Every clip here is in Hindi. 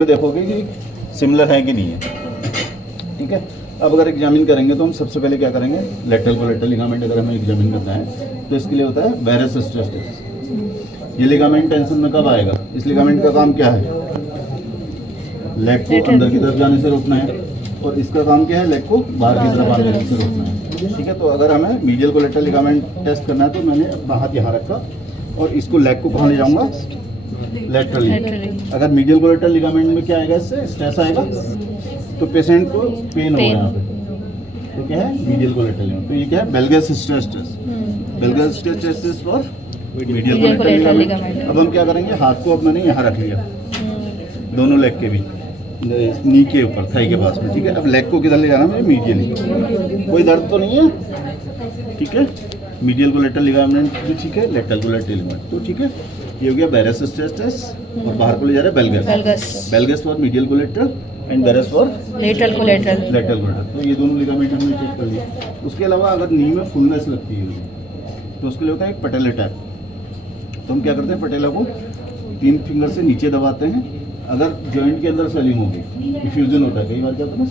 देखोगे कि सिमिलर है कि नहीं है। ठीक है, अब अगर एग्जामिन करेंगे तो हम सबसे पहले क्या करेंगे, लेटरल कोलेटरल लिगामेंट अगर हमें एग्जामिन करना है तो इसके लिए होता है वेरस स्ट्रेस। ये लिगामेंट टेंशन में कब आएगा? इस लिगामेंट का काम क्या है? लेग को अंदर की तरफ जाने से रोकना है, और इसका काम क्या है? लेग को बाहर की तरफ आने से रोकना है। ठीक है, तो अगर हमें मीडियल कोलेटरल लिगामेंट टेस्ट करना है तो मैंने अपना हाथ यहाँ रखा और इसको लेग को कहाँ ले जाऊँगा? लेटरली। अगर मीडियल कोलेटरल लिगामेंट में क्या आएगा? इससे स्ट्रेस आएगा तो पेशेंट को पेन होगा यहाँ पे, तो क्या है? Medial collateral ligament. तो ये क्या है? Valgus stress test. Valgus stress test for medial collateral ligament. अब हम क्या करेंगे, हाथ को अब मैंने यहाँ रख लिया, दोनों लेग के भी, नी के ऊपर, थाई के पास में। ठीक है, अब लेग को किधर ले जाना है? मीडियली। कोई दर्द तो नहीं है? ठीक है, मीडियल कोलेटरल लिगामेंट भी ठीक है, लेटरल कोलेटरल लिगामेंट तो ठीक है। ये हो गया बेरस स्ट्रेस टेस्ट, और बाहर को ले जा रहा है valgus. Valgus for medial collateral and varus for lateral collateral. Lateral collateral. तो ये दोनों लिगामेंट हमने चेक कर लिया। उसके अलावा अगर नी में फुलनेस लगती है तो उसके लिए होता है एक पटेला टैप। तो हम क्या करते हैं, पटेला को 3 फिंगर से नीचे दबाते हैं। अगर जॉइंट के अंदर स्वेलिंग होगी, डिफ्यूजन होता है, कई बार क्या होता है ना,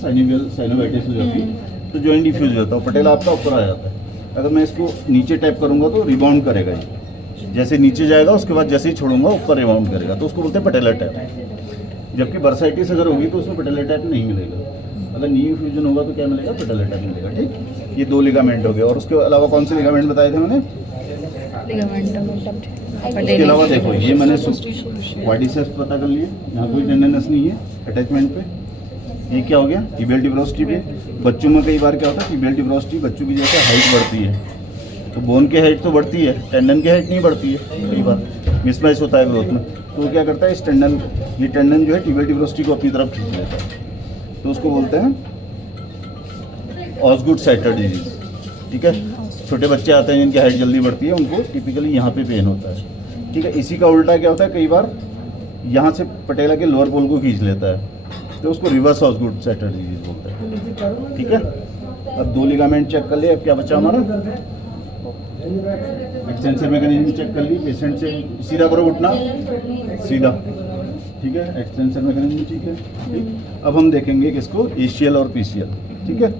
साइनोवाइटिस हो जाती है तो जॉइंट डिफ्यूज होता है, पटेला आपका ऊपर आ जाता है। अगर मैं इसको नीचे टैप करूंगा तो रिबाउंड करेगा ये, जैसे नीचे जाएगा उसके बाद जैसे ही छोड़ूंगा ऊपर रिबाउंड करेगा, तो उसको बोलते हैं पटेला टैप। जबकि बर्साइटिस अगर होगी तो उसमें पटेला टैप नहीं मिलेगा। अगर नी फ्यूजन होगा तो क्या मिलेगा? पटेला टैप मिलेगा। ठीक, ये 2 लिगामेंट हो गए। और उसके अलावा कौन से लिगामेंट बताए थे मैंने? इसके अलावा देखो, ये मैंने क्वाड्रिसेप्स पता कर लिए, यहाँ कोई टेंडननेस नहीं है अटैचमेंट पे। ये क्या हो गया? टिबियल ट्यूबरोसिटी पे। बच्चों में कई बार क्या होता है, टिबियल ट्यूबरोसिटी बच्चों की जैसे हाइट बढ़ती है तो बोन की हाइट तो बढ़ती है, टेंडन की हाइट नहीं बढ़ती है। कई बार मिसमैच होता है ग्रोथ में, तो वो क्या करता है, इस टेंडन, ये टेंडन जो है टिबियल ट्यूबरोसिटी को अपनी तरफ खींच लेता है, तो उसको बोलते हैं ऑसगुड सैटर डिजीज। ठीक है, छोटे बच्चे आते हैं जिनकी हाइट जल्दी बढ़ती है, उनको टिपिकली यहाँ पे पेन होता है। ठीक है, इसी का उल्टा क्या होता है, कई बार यहाँ से पटेला के लोअर पोल को खींच लेता है, तो उसको रिवर्स ऑसगुड सैटर डिजीज बोलते हैं। ठीक है, अब 2 लिगामेंट चेक कर लिए। अब क्या बचा हमारा? एक्सटेंशन मैकेनिज्म चेक कर ली। पेशेंट से सीधा करो, उठना सीधा। ठीक है, एक्सटेंशन मैकेनिज्म ठीक है। ठीक, अब हम देखेंगे किसको, एशियल और पीसीएल। ठीक है,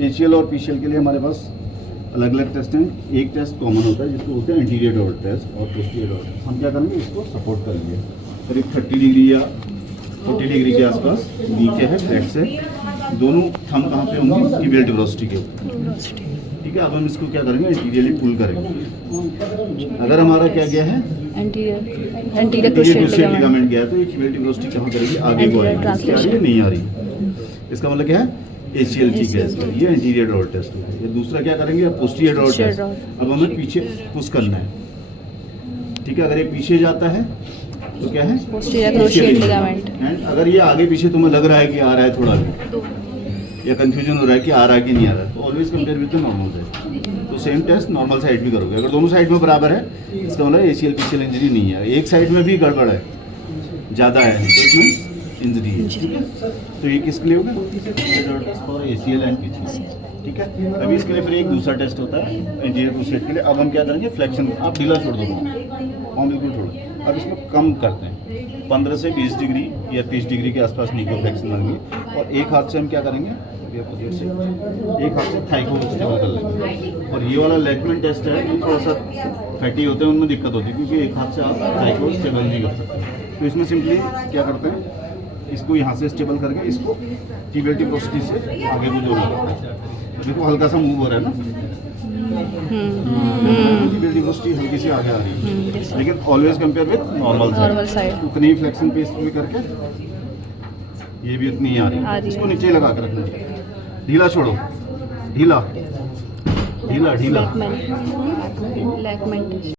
एशियल और पीसीएल के लिए हमारे पास अलग अलग टेस्ट हैं। एक टेस्ट कॉमन होता है जिसको बोलते हैं एंटीरियर डॉट टेस्ट और पोस्टीरियर डॉट टेस्ट। हम क्या करेंगे, इसको सपोर्ट करेंगे करीब 30 डिग्री या 40 डिग्री के आसपास नीचे है फ्लैट से। दोनों थंब कहाँ पे होंगे? टिबियल ट्यूबरोसिटी के ऊपर। ठीक है, अब हम इसको क्या करेंगे, एंटीरियरली पुल करेंगे। अगर हमारा क्या गया है, एंटीरियर क्रुशिएट लिगामेंट गया है, तो ये टिबियल ट्यूबरोसिटी कहाँ करेगी? आगे को आएगी। इसकी आ रही है? नहीं आ रही। इसका मतलब क्या है? एशियल ठीक है इसका। ये एंटीरियर डॉट टेस्ट है। ये दूसरा क्या करेंगे, पोस्टीरियर डॉट टेस्ट। अब हमें पीछे पुश करना है। ठीक है, अगर ये पीछे जाता है तो क्या है? Posterior क्रुशिएट ligament. एंड अगर ये आगे पीछे तुम्हें लग रहा है कि आ रहा है थोड़ा भी, या कंफ्यूजन हो रहा है कि आ रहा है कि नहीं आ रहा है, तो always compare with the normal side. तो सेम टेस्ट नॉर्मल साइड भी करोगे। अगर दोनों साइड में बराबर है, इसका मतलब एशियल पीशियल इंजरी नहीं है। एक साइड में भी गड़बड़ है, ज़्यादा है, तो इसमें इंजरी है। ठीक है, तो ये किसके लिए होगा? For ACL and PCL. ठीक है, अभी इसके लिए फिर एक दूसरा टेस्ट होता है एंटीरियर क्रुशिएट के लिए। अब हम क्या करेंगे, फ्लेक्शन। आप ढीला छोड़ दो, पाँव बिल्कुल छोड़ो। अब इसको कम करते हैं 15 से 20 डिग्री या 30 डिग्री के आसपास नी को फ्लेक्शन करेंगे। और एक हाथ से हम क्या करेंगे, एक हाथ से थाई को स्टेबल कर लेंगे। और ये वाला लेगमेंट टेस्ट है, ये थोड़ा सा फैटी होते हैं, उनमें दिक्कत होती है, क्योंकि एक हाथ से आप थाई को स्टेबल नहीं कर सकते। तो इसमें सिंपली क्या करते हैं, इसको यहाँ से स्टेबल करके इसको टिबियल ट्यूबरोसिटी से आगे को जोड़ लेते हैं। देखो हल्का सा मूव हो रहा है ना, टिबियल ट्यूबरोसिटी हल्की सी आगे आ रही है, लेकिन always compare with normal side. उतनी ही फ्लेक्शन पे इसमें करके ये भी उतनी ही आ रही है। इसको नीचे लगा के रखना चाहिए। ढीला छोड़ो, ढीला ढीला ढीला।